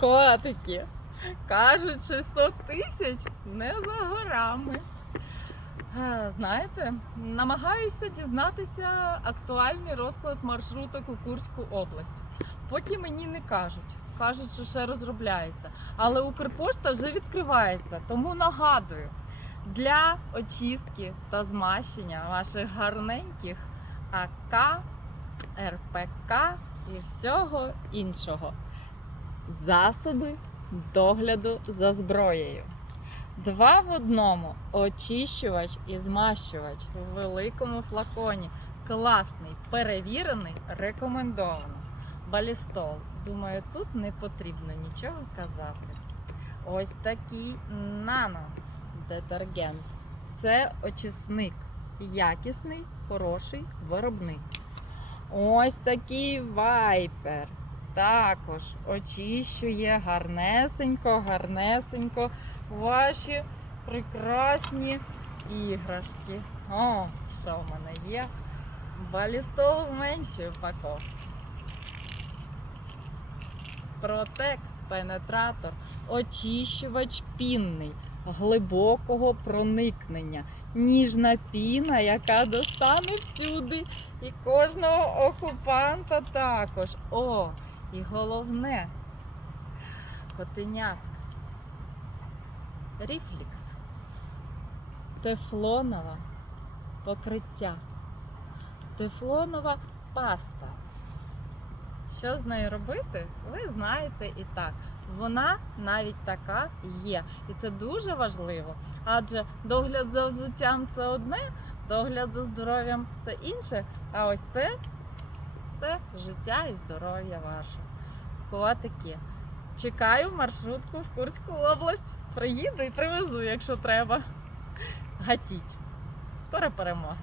Котики. Кажуть, 600 тисяч не за горами. Е, Знаєте, намагаюся дізнатися актуальний розклад маршруток у Курську область. Поки мені не кажуть. Кажуть, що ще розробляється. Але Укрпошта вже відкривається. Тому нагадую, для очистки та змащення ваших гарненьких АК, РПК і всього іншого. Засоби догляду за зброєю. Два в одному очищувач і змащувач в великому флаконі. Класний, перевірений, рекомендовано. Балістол. Думаю, тут не потрібно нічого казати. Ось такий нано детергент. Це очисник. Якісний, хороший виробник. Ось такий вайпер. Також очищує гарнесенько, гарнесенько ваші прекрасні іграшки. О, що в мене є? Балістол в меншій упаковці. Протек, пенетратор, очищувач пінний, глибокого проникнення, ніжна піна, яка достане всюди, і кожного окупанта також. О, і головне котенятка. Ріфлікс. Тефлонова покриття. Тефлонова паста. Що з нею робити, ви знаєте і так. Вона навіть така є. І це дуже важливо. Адже догляд за взуттям це одне, догляд за здоров'ям це інше. А ось це це життя і здоров'я ваше. Котики. Чекаю маршрутку в Курську область. Приїду і привезу, якщо треба. Гатіть. Скоро перемога.